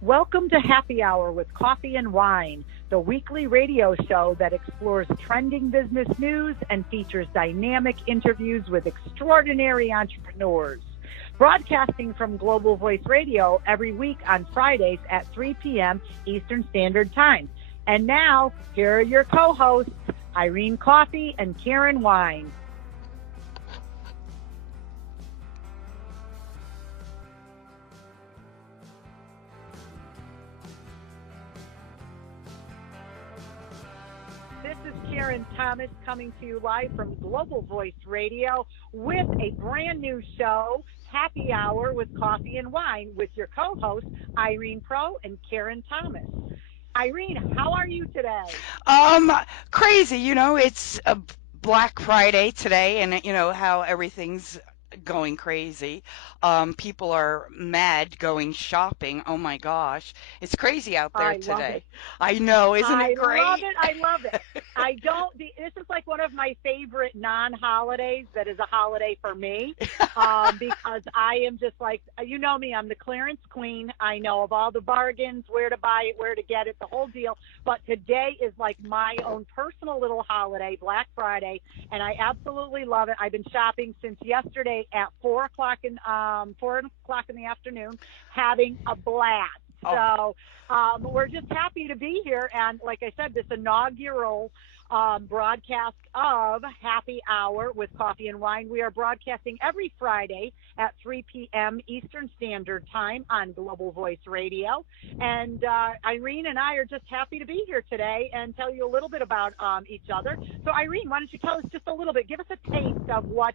Welcome to Happy Hour with Coffee and Wine, the weekly radio show that explores trending business news and features dynamic interviews with extraordinary entrepreneurs. Broadcasting from Global Voice Radio every week on Fridays at 3 p.m. Eastern Standard Time. And now, here are your co-hosts, Irene Coffee and Karen Wine. This is Karen Thomas coming to you live from Global Voice Radio with a brand new show, Happy Hour with Coffee and Wine, with your co-hosts, Irene Pro and Karen Thomas. Irene, how are you today? Crazy, it's a Black Friday today, and how everything's going crazy. People are mad going shopping. Oh my gosh. It's crazy out there I love today. it. I know, isn't I it love great? it. I love it. This is like one of my favorite non-holidays that is a holiday for me, because I am just like, you know me, I'm the clearance queen. I know of all the bargains, where to buy it, where to get it, the whole deal. But today is like my own personal little holiday, Black Friday, and I absolutely love it. I've been shopping since yesterday at 4 o'clock in the afternoon, having a blast. Oh, So we're just happy to be here. And like I said, this inaugural broadcast of Happy Hour with Coffee and Wine. We are broadcasting every Friday at 3 p.m. Eastern Standard Time on Global Voice Radio. And Irene and I are just happy to be here today and tell you a little bit about each other. So Irene, why don't you tell us just a little bit? Give us a taste of what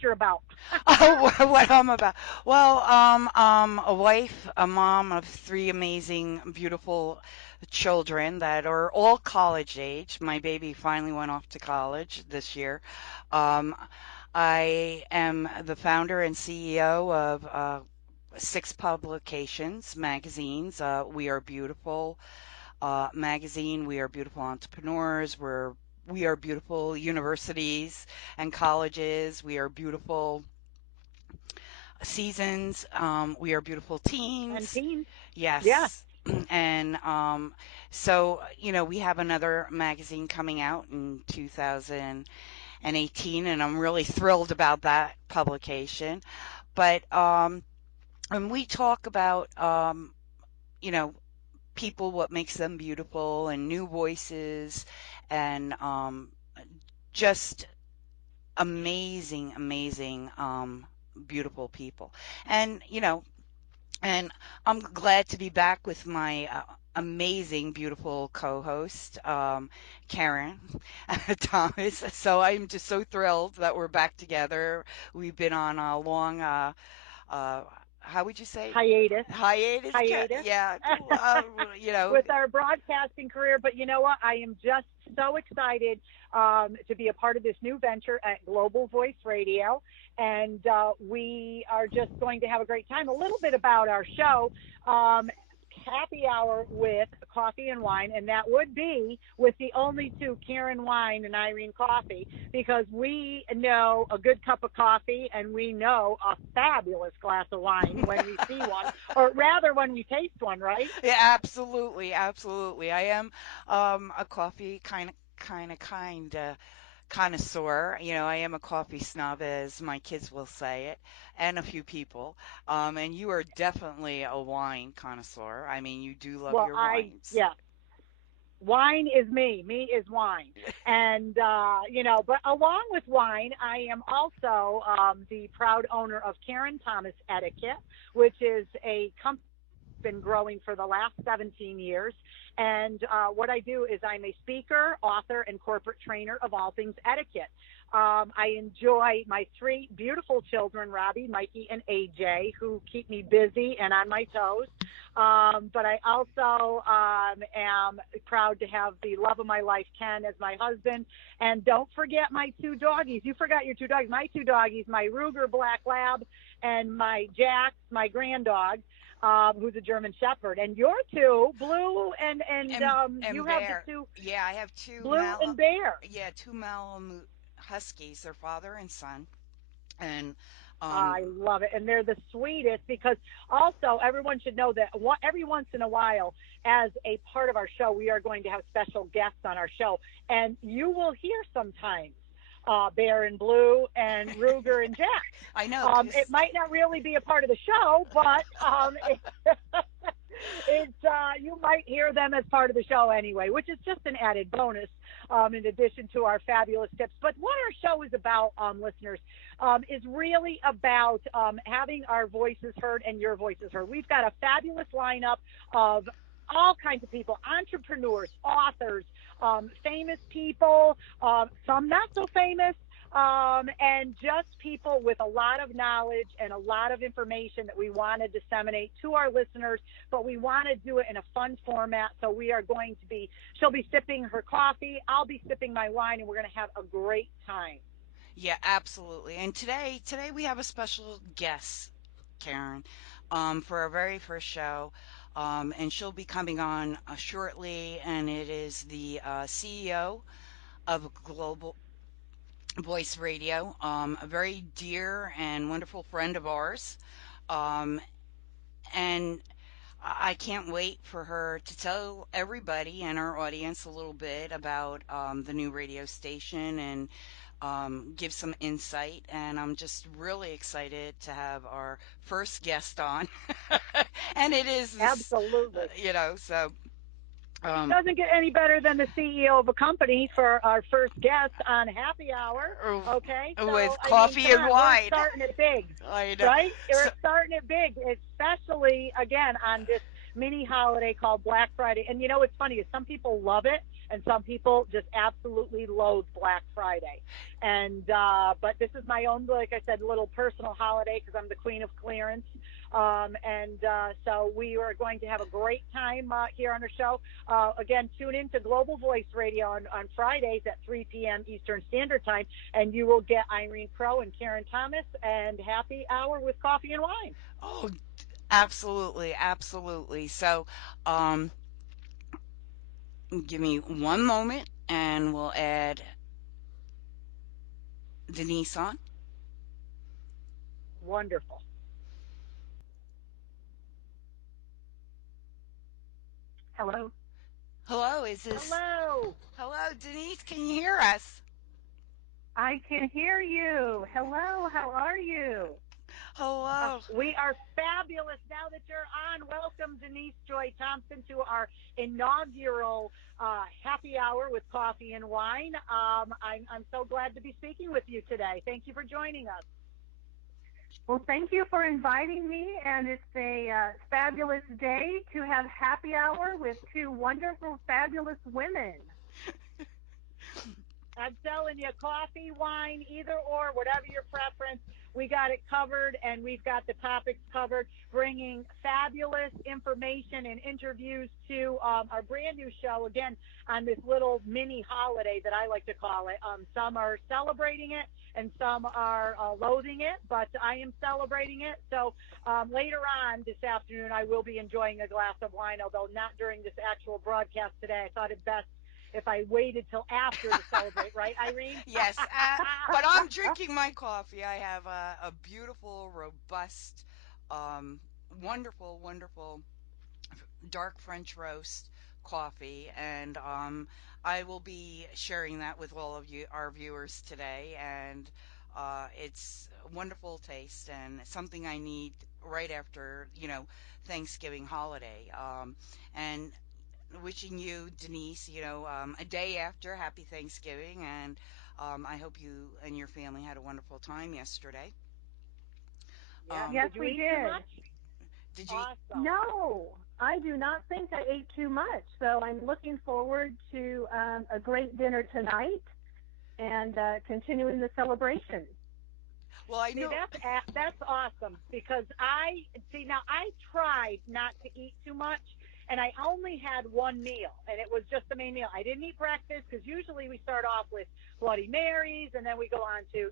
you're about. oh, what I'm about. Well, a wife, a mom of three amazing, beautiful children that are all college age. My baby finally went off to college this year. Um, I am the founder and CEO of six publications, magazines. We Are Beautiful magazine. We Are Beautiful Entrepreneurs. We are beautiful universities and colleges. We are beautiful seasons. We are beautiful And teens. teens, yeah. Yes. And so, we have another magazine coming out in 2018, and I'm really thrilled about that publication. But when we talk about, you know, people, what makes them beautiful, and new voices, and just amazing, amazing, beautiful people. And, and I'm glad to be back with my amazing, beautiful co-host, Karen Thomas. So I'm just so thrilled that we're back together. We've been on a long, uh, how would you say? Hiatus. Hiatus? Hiatus. Yeah, you know, With our broadcasting career. But you know what? I am just so excited to be a part of this new venture at Global Voice Radio. And we are just going to have a great time. A little bit about our show. Happy Hour with Coffee and Wine, and that would be with the only two, Karen Wine and Irene Coffee, because we know a good cup of coffee and we know a fabulous glass of wine when we see one, or rather when we taste one, right? yeah, absolutely, absolutely. I am a coffee kind connoisseur. I am a coffee snob, as my kids will say it, and a few people. And you are definitely a wine connoisseur. I mean, you do love Well, your wines. yeah, wine is me. Me is wine. And, but along with wine, I am also the proud owner of Karen Thomas Etiquette, which is a company been growing for the last 17 years. And what I do is I'm a speaker, author, and corporate trainer of all things etiquette. I enjoy my three beautiful children, Robbie, Mikey, and AJ, who keep me busy and on my toes. But I also am proud to have the love of my life, Ken, as my husband. And don't forget my two doggies. You forgot your two doggies. My two doggies, my Ruger Black Lab and my Jax, my grand dog, who's a German Shepherd. And your two, Blue and And you have the Bear. two, Yeah, I have two Blue and Bear. two Malamute Huskies. They're father and son. And Um, I love it. And they're the sweetest because also everyone should know that every once in a while, as a part of our show, we are going to have special guests on our show. And you will hear sometimes Bear and Blue and Ruger and Jack. I know, It 'cause might not really be a part of the show, but it's you might hear them as part of the show anyway, which is just an added bonus in addition to our fabulous tips. But what our show is about, listeners, is really about having our voices heard and your voices heard. We've got a fabulous lineup of all kinds of people, entrepreneurs, authors, famous people, some not so famous, and just people with a lot of knowledge and a lot of information that we want to disseminate to our listeners, but we want to do it in a fun format. So we are going to be, she'll be sipping her coffee, I'll be sipping my wine, and we're going to have a great time. yeah, absolutely. And today we have a special guest, Karen, for our very first show. And she'll be coming on shortly, and it is the CEO of Global Voice Radio, a very dear and wonderful friend of ours. Um, and I can't wait for her to tell everybody and our audience a little bit about the new radio station and give some insight. And I'm just really excited to have our first guest on. And it is this, Absolutely. so. Um, Doesn't get any better than the CEO of a company for our first guest on Happy Hour. Okay, so with I mean, coffee come and on, we're wine. starting it big, I know. right? So, We're starting it big, especially again on this mini holiday called Black Friday. And you know what's funny is some people love it, and some people just absolutely loathe Black Friday. And but this is my own, like I said, little personal holiday because I'm the queen of clearance. So we are going to have a great time here on our show. Again, tune in to Global Voice Radio on Fridays at 3 p.m. Eastern Standard Time, and you will get Irene Crow and Karen Thomas and Happy Hour with coffee and wine. oh, absolutely, absolutely. So, um, give me one moment and we'll add Denise on. Wonderful. Hello. Hello, is this? Hello. Hello, Denise, can you hear us? I can hear you. Hello. How are you? Hello. We are fabulous now that you're on. Welcome, Denise Joy Thompson, to our inaugural happy hour with coffee and wine. I'm so glad to be speaking with you today. Thank you for joining us. Well, thank you for inviting me, and it's a fabulous day to have happy hour with two wonderful, fabulous women. I'm telling you, coffee, wine, either or, whatever your preference, we got it covered, and we've got the topics covered, bringing fabulous information and interviews to our brand new show, again, on this little mini holiday that I like to call it. Some are celebrating it, and some are loathing it, but I am celebrating it. So later on this afternoon, I will be enjoying a glass of wine, although not during this actual broadcast today. I thought it best if I waited till after to celebrate, right, Irene? Yes, but I'm drinking my coffee. I have a beautiful, robust, um, wonderful, wonderful dark French roast coffee, and I will be sharing that with all of you, our viewers today. And it's a wonderful taste and something I need right after, Thanksgiving holiday. And wishing you, Denise, a day after Happy Thanksgiving, and I hope you and your family had a wonderful time yesterday. Yes. Um, Yes, Did you we eat too did. much? did you? Awesome. No, I do not think I ate too much, so I'm looking forward to a great dinner tonight and continuing the celebration. Well, I See, know. that's awesome because I see now I tried not to eat too much, and I only had one meal, and it was just the main meal. I didn't eat breakfast because usually we start off with Bloody Marys, and then we go on to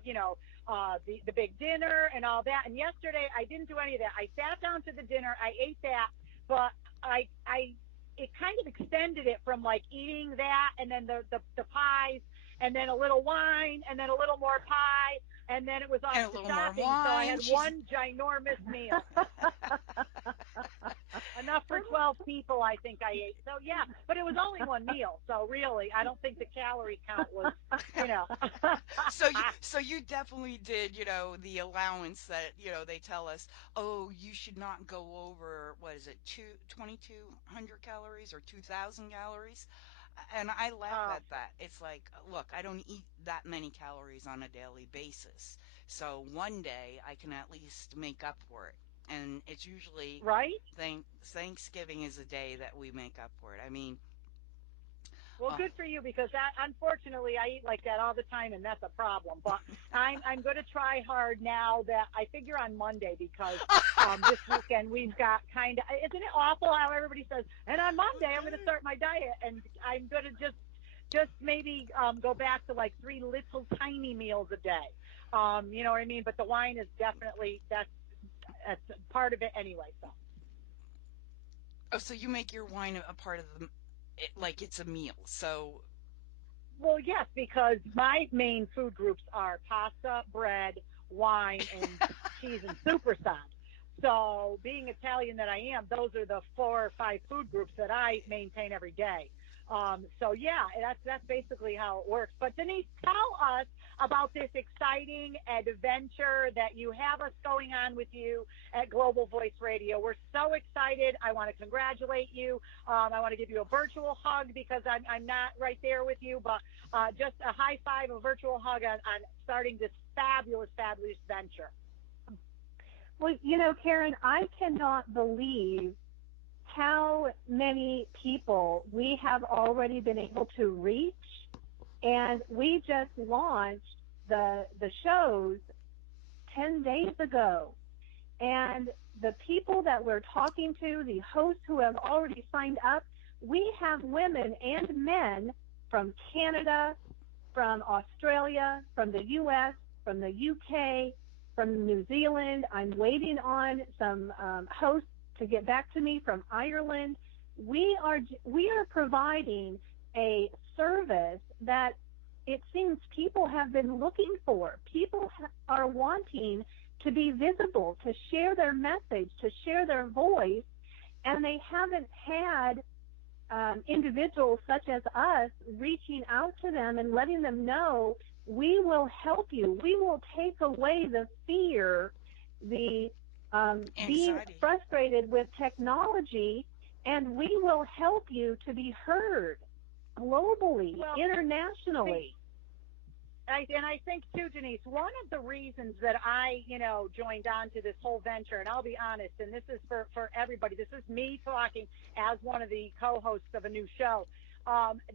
the big dinner and all that. And yesterday I didn't do any of that. I sat down to the dinner, I ate that, but I it kind of extended it from like eating that and then the pies and then a little wine and then a little more pie. and then it was off And a to little more shopping. So I wine. had one ginormous meal. Enough for 12 people, I think I ate. So, yeah, but it was only one meal. So, really, I don't think the calorie count was, you know. So you definitely did, the allowance that, they tell us, oh, you should not go over, what is it, 2,200 calories or 2,000 calories? And I laugh uh, at that. It's like, look, I don't eat that many calories on a daily basis. So one day I can at least make up for it. And it's usually right? Thanksgiving is a day that we make up for it. I mean, Well, uh, good for you because unfortunately I eat like that all the time and that's a problem. But I'm going to try hard now that I figure on Monday because this weekend we've got kind of, isn't it awful how everybody says, and on Monday I'm going to start my diet and I'm going to just maybe go back to like 3 little tiny meals a day. You know what I mean? But the wine is definitely that's part of it anyway. So. oh, so you make your wine a part of like it's a meal. So, Well, yes, because my main food groups are pasta, bread, wine, and cheese and supersad. So, being Italian that I am, those are the 4 or 5 food groups that I maintain every day. So yeah, that's basically how it works. But Denise, tell us about this exciting adventure that you have us going on with you at Global Voice Radio. We're so excited. I want to congratulate you. I want to give you a virtual hug because I'm not right there with you, but just a high five, a virtual hug on starting this fabulous, fabulous venture. Well, Karen, I cannot believe how many people we have already been able to reach, and we just launched the shows 10 days ago, and the people that we're talking to, the hosts who have already signed up, we have women and men from Canada, from Australia, from the U.S., from the U.K., from New Zealand. I'm waiting on some hosts to get back to me from Ireland. We are providing a service that it seems people have been looking for. People are wanting to be visible, to share their message, to share their voice, and they haven't had individuals such as us reaching out to them and letting them know we will help you. We will take away the fear, the being anxiety. frustrated with technology, and we will help you to be heard globally, Well, internationally. I think too, Denise, one of the reasons that I, joined on to this whole venture, and I'll be honest, and this is for everybody, this is me talking as one of the co-hosts of a new show,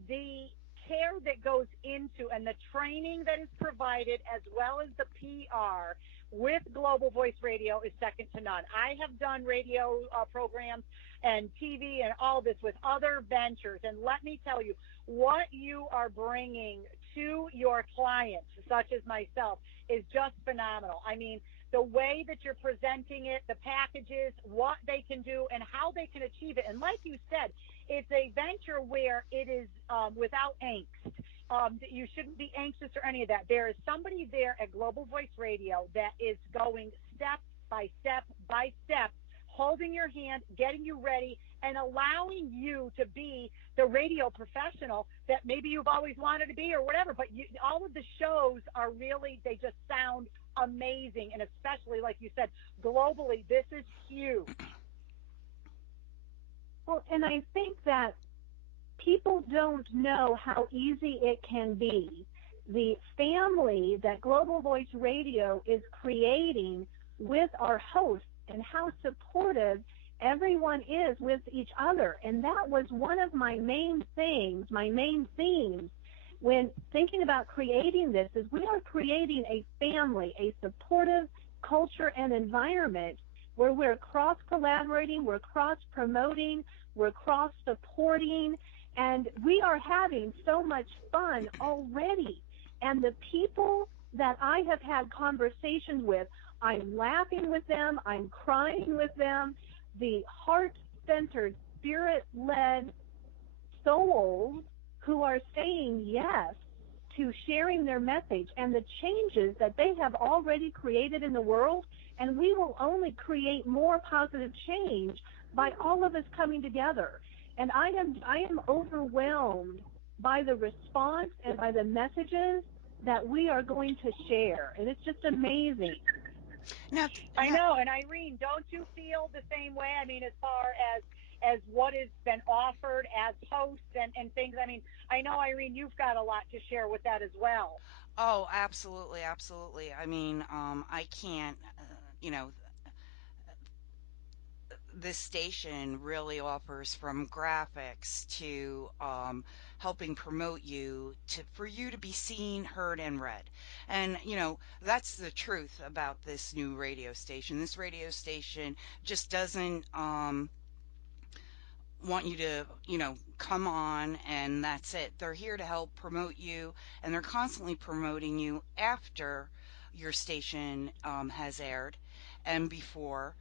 the care that goes into and the training that is provided as well as the PR with Global Voice Radio is second to none. I have done radio programs and TV and all this with other ventures, and let me tell you, what you are bringing to your clients, such as myself, is just phenomenal. I mean, the way that you're presenting it, the packages, what they can do, and how they can achieve it. And like you said, it's a venture where it is without angst. You shouldn't be anxious or any of that. There is somebody there at Global Voice Radio that is going step by step by step, holding your hand, getting you ready, and allowing you to be the radio professional that maybe you've always wanted to be or whatever. But all of the shows are really, they just sound amazing. And especially, like you said, globally, this is huge. Well, and I think that people don't know how easy it can be. The family that Global Voice Radio is creating with our hosts and how supportive everyone is with each other. And that was one of my main things, my main themes when thinking about creating this is we are creating a family, a supportive culture and environment where we're cross-collaborating, we're cross-promoting, we're cross-supporting, and we are having so much fun already. And the people that I have had conversations with, I'm laughing with them, I'm crying with them, the heart-centered, spirit-led souls who are saying yes to sharing their message and the changes that they have already created in the world, and we will only create more positive change by all of us coming together. And I am overwhelmed by the response and by the messages that we are going to share, and it's just amazing. Now, I now, know, and Irene, don't you feel the same way? I mean, as far as what has been offered as hosts and things. I mean, I know, Irene, you've got a lot to share with that as well. oh, absolutely, absolutely. I mean, I can't, you know, this station really offers from graphics to helping promote you to for you to be seen, heard, and read. And that's the truth about this new radio station. This radio station just doesn't want you to, come on and that's it. They're here to help promote you, and they're constantly promoting you after your station has aired and before.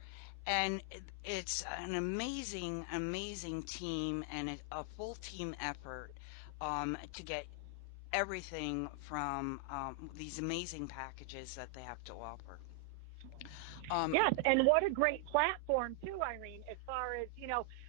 And it's an amazing, amazing team and a full team effort to get everything from these amazing packages that they have to offer. Um, Yes, and what a great platform too, Irene, as far as,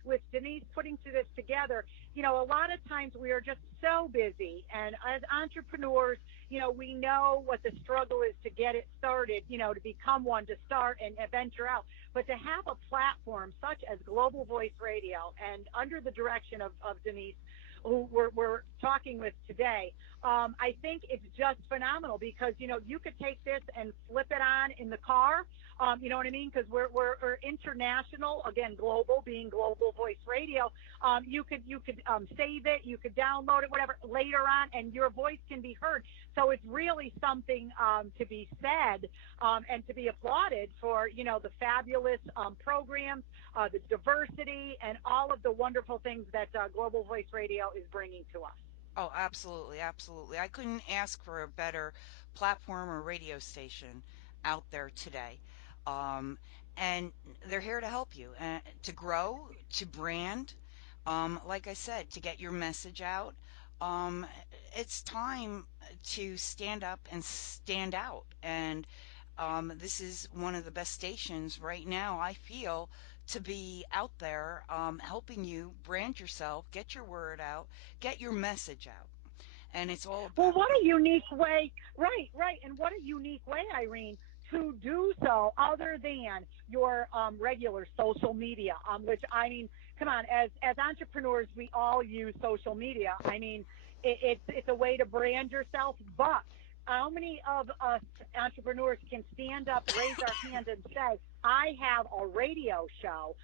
with Denise putting this together. A lot of times we are just so busy, and as entrepreneurs, we know what the struggle is to get it started, to become one, to start and venture out. But to have a platform such as Global Voice Radio and under the direction of Denise, who we're talking with today, I think it's just phenomenal because, you could take this and flip it on in the car. You know what I mean? Because we're international, again, global, being Global Voice Radio. You could save it, you could download it, whatever, later on, and your voice can be heard. So it's really something to be said and to be applauded for, the fabulous programs, the diversity, and all of the wonderful things that Global Voice Radio is bringing to us. Oh, absolutely, absolutely. I couldn't ask for a better platform or radio station out there today. Um, and they're here to help you to grow, to brand. Like I said, to get your message out. Um, it's time to stand up and stand out. And this is one of the best stations right now, I feel, to be out there helping you brand yourself, get your word out, get your message out. And it's all Well, about, what a unique way, right, and what a unique way, Irene, to do so other than your regular social media, which, I mean, come on, as entrepreneurs, we all use social media. I mean, it's a way to brand yourself, but how many of us entrepreneurs can stand up, raise our hand, and say, I have a radio show.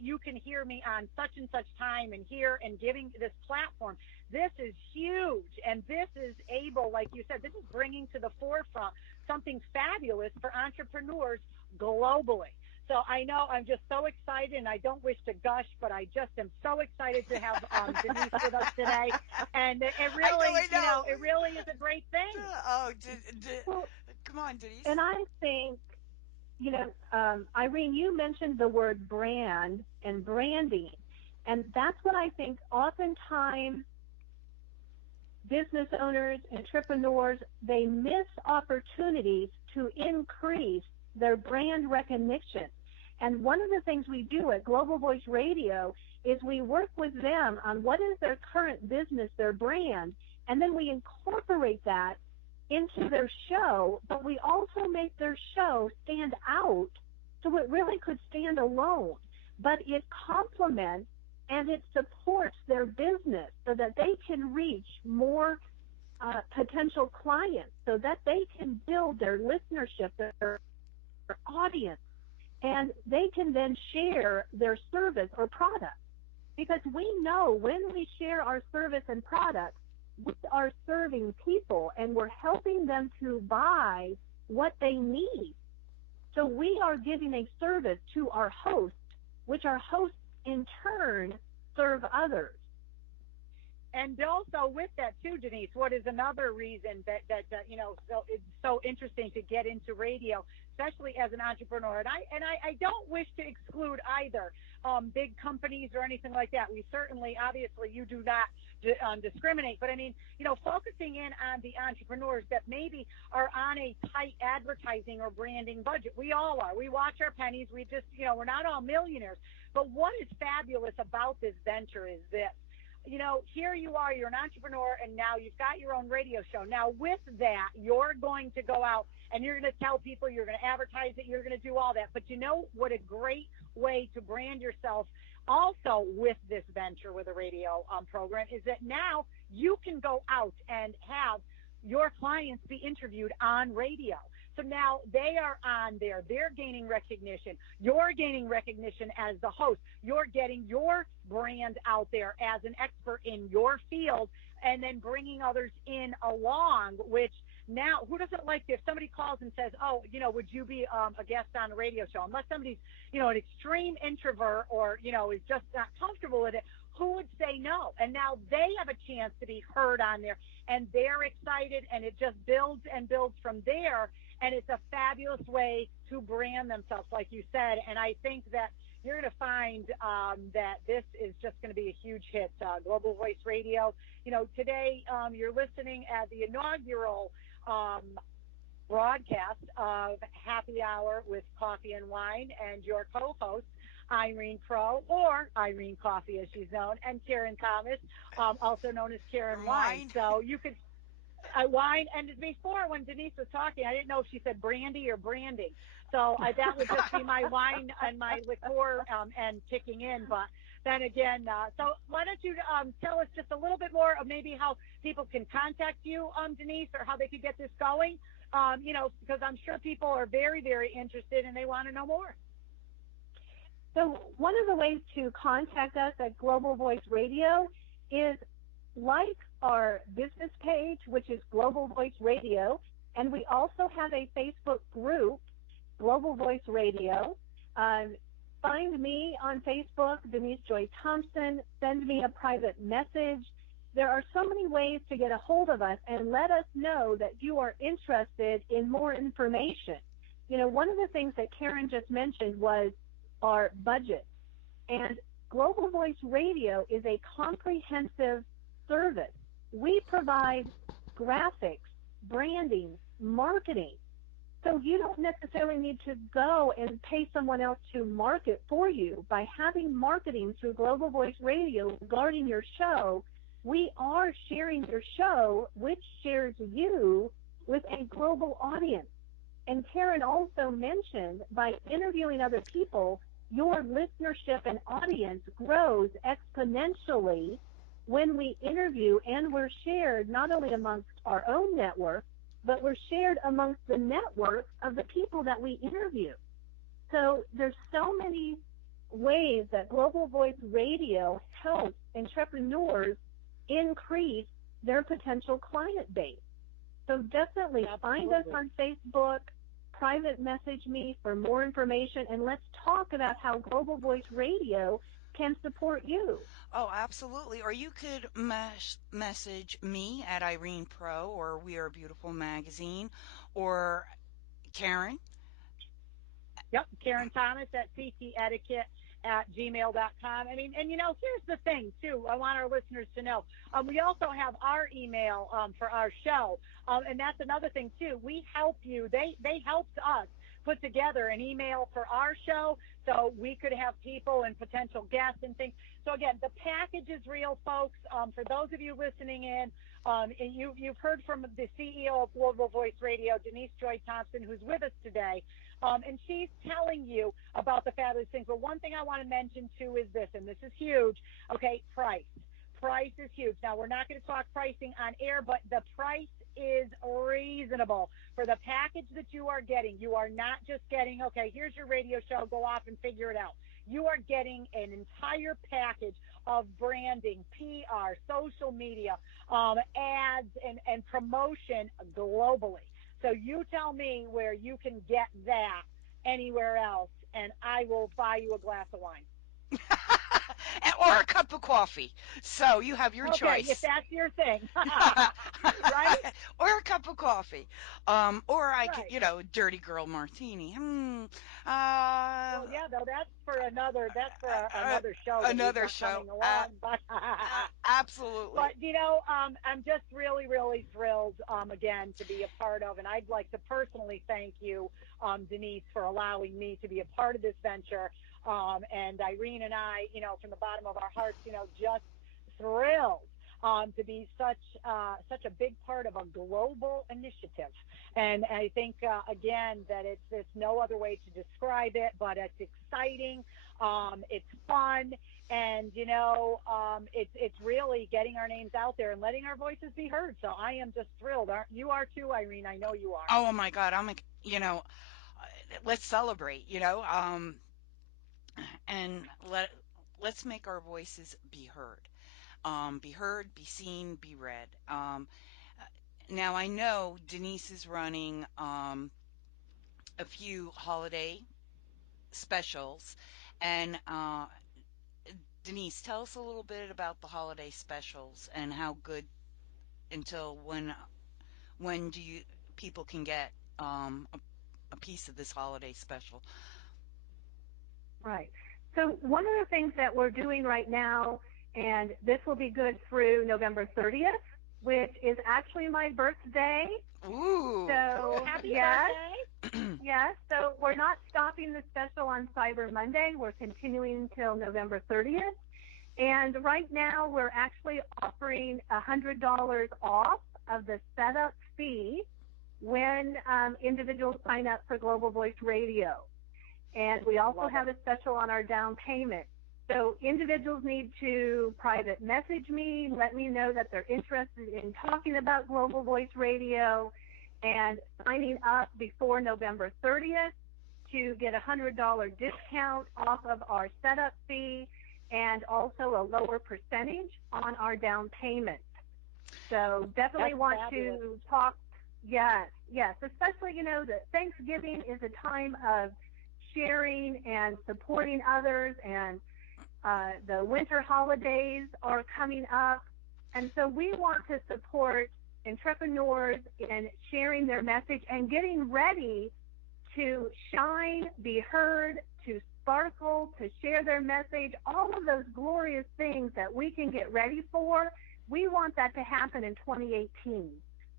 You can hear me on such and such time and here, and giving this platform. This is huge, and this is able, like you said, this is bringing to the forefront something fabulous for entrepreneurs globally. So I know I'm just so excited, and I don't wish to gush, but I just am so excited to have Denise with us today. And it really, I know. it really is a great thing. Oh, Well, come on, Denise. and I think, Irene, you mentioned the word brand and branding, and that's what I think oftentimes business owners, entrepreneurs, they miss opportunities to increase their brand recognition. And one of the things we do at Global Voice Radio is we work with them on what is their current business, their brand, and then we incorporate that into their show, but we also make their show stand out so it really could stand alone. But it complements and it supports their business so that they can reach more potential clients, so that they can build their listenership, their audience, and they can then share their service or product. Because we know when we share our service and product, we are serving people and we're helping them to buy what they need. So we are giving a service to our host, which our hosts in turn serve others. And also with that too, Denise, what is another reason that so it's so interesting to get into radio, especially as an entrepreneur. And I don't wish to exclude either big companies or anything like that. We certainly, obviously, you do not discriminate. But I mean, focusing in on the entrepreneurs that maybe are on a tight advertising or branding budget. We all are. We watch our pennies. We just, we're not all millionaires. But what is fabulous about this venture is this. Here you are, you're an entrepreneur, and now you've got your own radio show. Now, with that, you're going to go out and you're going to tell people, you're going to advertise it, you're going to do all that. But you know what a great way to brand yourself also with this venture with a radio program is that now you can go out and have your clients be interviewed on radio. So now they are on there. They're gaining recognition. You're gaining recognition as the host. You're getting your brand out there as an expert in your field and then bringing others in along, which now, who doesn't like if somebody calls and says, oh, would you be a guest on a radio show? Unless somebody's, an extreme introvert or, is just not comfortable with it, who would say no? And now they have a chance to be heard on there, and they're excited, and it just builds and builds from there. And it's a fabulous way to brand themselves, like you said. And I think that you're going to find that this is just going to be a huge hit. Global Voice Radio. Today you're listening at the inaugural broadcast of Happy Hour with Coffee and Wine, and your co-host, Irene Pro, or Irene Coffee as she's known, and Karen Thomas, also known as Karen Wine. So you could wine. And before, when Denise was talking, I didn't know if she said brandy or branding. So that would just be my wine and my liqueur and kicking in. But then again, so why don't you tell us just a little bit more of maybe how people can contact you, Denise, or how they could get this going? Because I'm sure people are very, very interested and they want to know more. So one of the ways to contact us at Global Voice Radio is like our business page, which is Global Voice Radio, and we also have a Facebook group, Global Voice Radio. Find me on Facebook, Denise Joy Thompson. Send me a private message. There are so many ways to get a hold of us, and let us know that you are interested in more information. One of the things that Karen just mentioned was our budget. And Global Voice Radio is a comprehensive service. We provide graphics, branding, marketing. So you don't necessarily need to go and pay someone else to market for you. By having marketing through Global Voice Radio regarding your show, we are sharing your show, which shares you with a global audience. And Karen also mentioned by interviewing other people, your listenership and audience grows exponentially when we interview, and we're shared not only amongst our own network, but we're shared amongst the network of the people that we interview. So there's so many ways that Global Voice Radio helps entrepreneurs increase their potential client base. So definitely find us on Facebook, private message me for more information, and let's talk about how Global Voice Radio can support you. Oh, absolutely. Or you could message me at Irene Pro or We Are Beautiful Magazine, or Karen. Yep, Karen Thomas at ctetiquette@gmail.com. I mean, and here's the thing too. I want our listeners to know. We also have our email for our show, and that's another thing too. We help you. They helped us put together an email for our show so we could have people and potential guests and things. So again, the package is real, folks. For those of you listening in, and you've heard from the CEO of Global Voice Radio, Denise Joy Thompson, who's with us today, and she's telling you about the fabulous things. But one thing I want to mention too is this, and this is huge. Okay, price. Price is huge. Now, we're not going to talk pricing on air, but the price is reasonable for the package that you are getting. You are not just getting, okay, here's your radio show, go off and figure it out. You are getting an entire package of branding, PR, social media, ads, and promotion globally. So you tell me where you can get that anywhere else, and I will buy you a glass of wine. or a cup of coffee. So you have your Okay, if choice. that's your thing. Right? Or a cup of coffee. Or I could, Right. dirty girl martini. Well, yeah, though that's for Uh, another show that we've another got show. coming along. But Absolutely. but I'm just really really thrilled again to be a part of, and I'd like to personally thank you, Denise, for allowing me to be a part of this venture. And Irene and I, from the bottom of our hearts, just thrilled to be such a big part of a global initiative. And I think again that it's no other way to describe it, but it's exciting, it's fun, and it's really getting our names out there and letting our voices be heard. So I am just thrilled. You are too, Irene? I know you are. Oh my God, let's celebrate, and let's make our voices be heard, be seen, be read. Now I know Denise is running a few holiday specials, and Denise, tell us a little bit about the holiday specials and how good until when do you people can get a piece of this holiday special? Right. So one of the things that we're doing right now, and this will be good through November 30th, which is actually my birthday. Ooh. Oh, So happy yes, birthday! yes. So we're not stopping the special on Cyber Monday. We're continuing until November 30th. And right now we're actually offering $100 off of the setup fee when individuals sign up for Global Voice Radio. And we also Love have a special on our down payment. So individuals need to private message me, let me know that they're interested in talking about Global Voice Radio and signing up before November 30th to get a $100 discount off of our setup fee and also a lower percentage on our down payment. So definitely That's want fabulous. to talk. Yes, yes. Especially, that Thanksgiving is a time of sharing and supporting others, and the winter holidays are coming up. And so we want to support entrepreneurs in sharing their message and getting ready to shine, be heard, to sparkle, to share their message, all of those glorious things that we can get ready for. We want that to happen in 2018.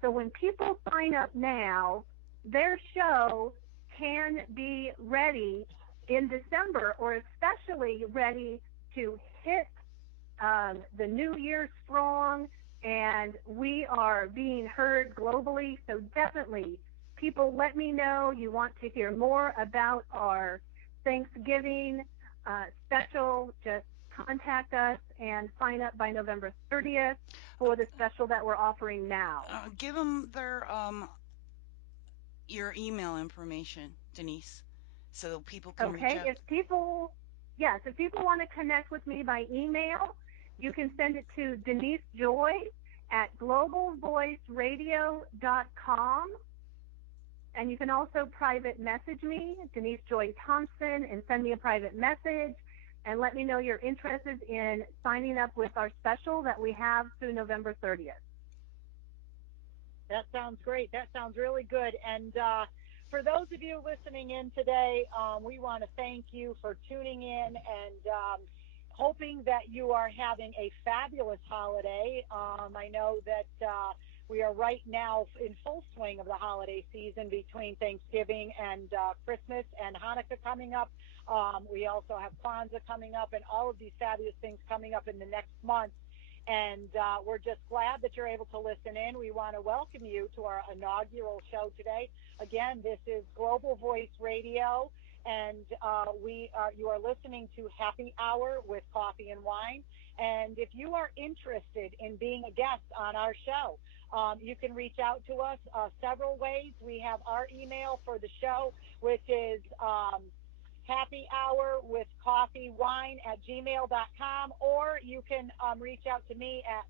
So when people sign up now, their show can be ready in December, or especially ready to hit the new year strong, and we are being heard globally. So definitely, people, let me know you want to hear more about our Thanksgiving special. Just contact us and sign up by November 30th for the special that we're offering now. Give them your email information, Denise, so people can reach Okay, out. if people want to connect with me by email, you can send it to Denise Joy at globalvoiceradio.com. And you can also private message me, Denise Joy Thompson, and send me a private message and let me know you're interested in signing up with our special that we have through November 30th. That sounds great. That sounds really good. And for those of you listening in today, we want to thank you for tuning in and hoping that you are having a fabulous holiday. I know that we are right now in full swing of the holiday season between Thanksgiving and Christmas and Hanukkah coming up. We also have Kwanzaa coming up and all of these fabulous things coming up in the next month. And we're just glad that you're able to listen in. We want to welcome you to our inaugural show today. Again, this is Global Voice Radio, and you are listening to Happy Hour with Coffee and Wine. And if you are interested in being a guest on our show, you can reach out to us several ways. We have our email for the show, which is happy hour with coffee wine at gmail.com, or you can reach out to me at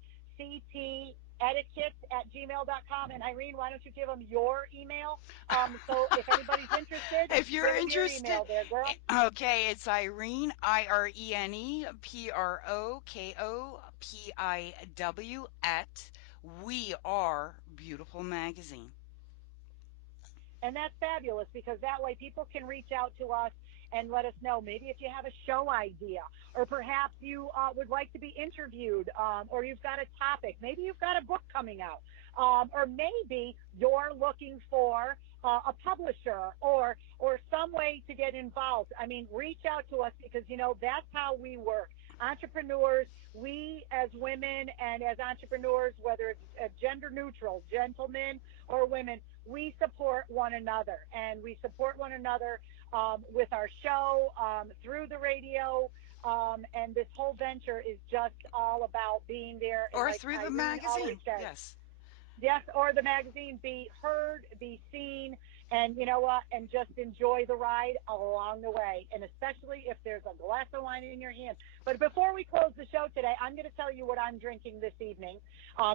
etiquette@gmail.com. And Irene, why don't you give them your email? So if anybody's interested, If you're give them your interested, email there, girl. okay, it's Irene, Irene, PROKOPIW at We Are Beautiful Magazine. And that's fabulous because that way people can reach out to us and let us know maybe if you have a show idea or perhaps you would like to be interviewed or you've got a topic. Maybe you've got a book coming out or maybe you're looking for a publisher or some way to get involved. I mean, reach out to us because, you know, that's how we work. Entrepreneurs, we as women and as entrepreneurs, whether it's gender neutral, gentlemen or women, we support one another, and we support one another with our show, through the radio, and this whole venture is just all about being there. And Or like through the Irene always magazine, says, yes. yes, or the magazine, be heard, be seen, and you know what, and just enjoy the ride along the way, and especially if there's a glass of wine in your hand. But before we close the show today, I'm going to tell you what I'm drinking this evening,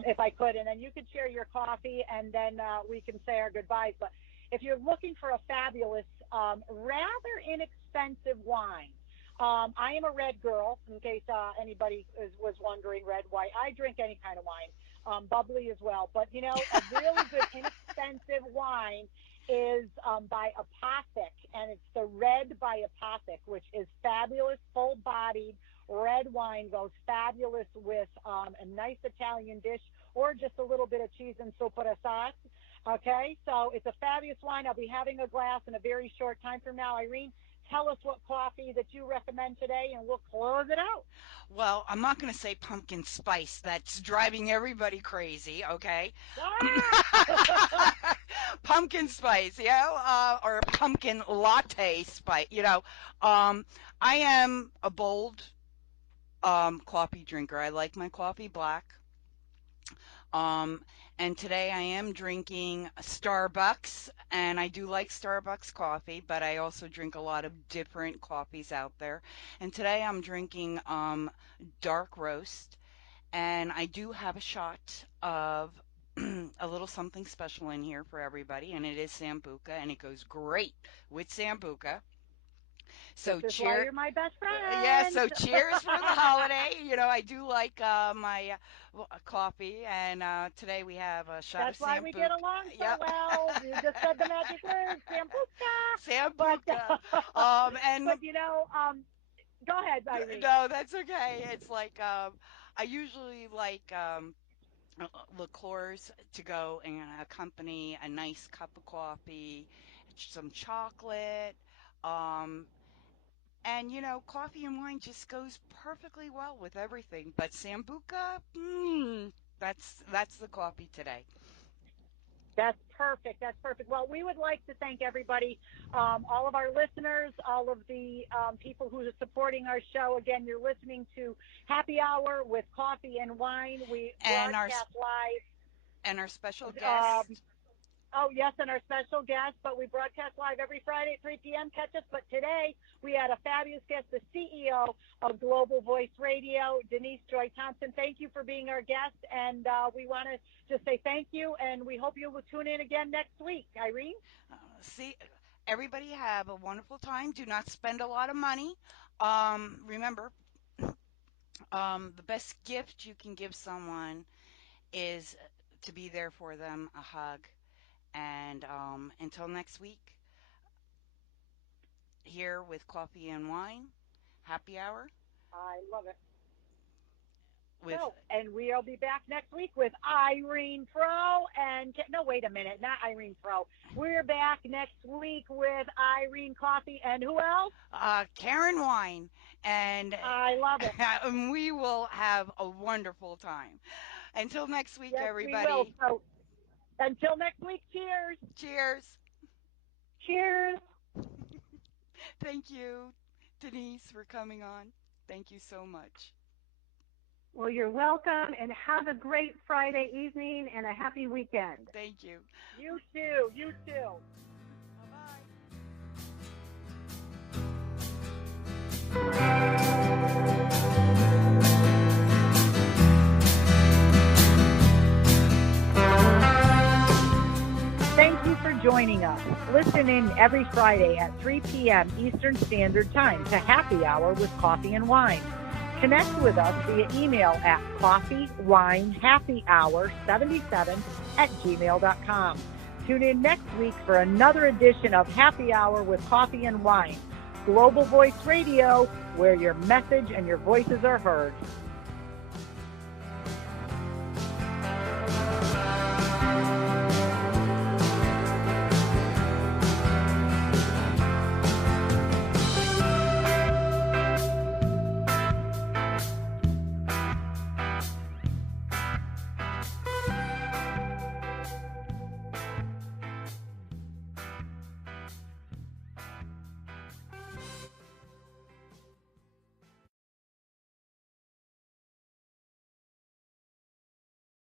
if I could, and then you could share your coffee, and then we can say our goodbyes. But if you're looking for a fabulous, rather inexpensive wine, I am a red girl, in case anybody was wondering, red, white. I drink any kind of wine. Bubbly as well. But, you know, a really good inexpensive wine is by Apothic, and it's the red by Apothic, which is fabulous, full-bodied red wine, goes fabulous with a nice Italian dish or just a little bit of cheese and sopra sauce. Okay, so it's a fabulous wine. I'll be having a glass in a very short time from now. Irene, tell us what coffee that you recommend today, and we'll close it out. Well, I'm not going to say pumpkin spice. That's driving everybody crazy, okay? Ah! Pumpkin spice, or pumpkin latte spice, I am a bold coffee drinker. I like my coffee black. Um, and today I am drinking Starbucks, and I do like Starbucks coffee, but I also drink a lot of different coffees out there. And today I'm drinking dark roast, and I do have a shot of a little something special in here for everybody, and it is Sambuca, and it goes great with Sambuca. So This is why cheer, you're my best yeah, friend. so cheers for the holiday. I do like my coffee, and today we have a shot of That's why we Sambuca. get along so Yep, well. You just said the magic word, Sambuca. But, Sambuca. And but you know, go ahead, Irene. no, that's okay. It's like I usually like liqueurs to go and accompany a nice cup of coffee, some chocolate. Um, And coffee and wine just goes perfectly well with everything. But Sambuca, that's the coffee today. That's perfect. That's perfect. Well, we would like to thank everybody, all of our listeners, all of the people who are supporting our show. Again, you're listening to Happy Hour with Coffee and Wine. We And our broadcast live. and our special Um, guest, Oh, yes, and our special guest, but we broadcast live every Friday at 3 p.m. Catch us. But today we had a fabulous guest, the CEO of Global Voice Radio, Denise Joy Thompson. Thank you for being our guest, and we want to just say thank you, and we hope you will tune in again next week. Irene? see, everybody have a wonderful time. Do not spend a lot of money. Remember, the best gift you can give someone is to be there for them, a hug. And until next week, here with Coffee and Wine, happy hour I love it. with So, and we'll be back next week with Irene Pro. And no, wait a minute, not Irene Pro. We're back next week with Irene Coffee. And who else? Karen Wine, and I love it. and we will have a wonderful time. Until next week, Yes, we will. everybody. So, until next week, cheers. Cheers. Cheers. Thank you, Denise, for coming on. Thank you so much. Well, you're welcome, and have a great Friday evening and a happy weekend. Thank you. You too. You too. Bye-bye. joining us. Listen in every Friday at 3 p.m. Eastern Standard Time to Happy Hour with Coffee and Wine. Connect with us via email at coffeewinehappyhour77@gmail.com. Tune in next week for another edition of Happy Hour with Coffee and Wine. Global Voice Radio, where your message and your voices are heard.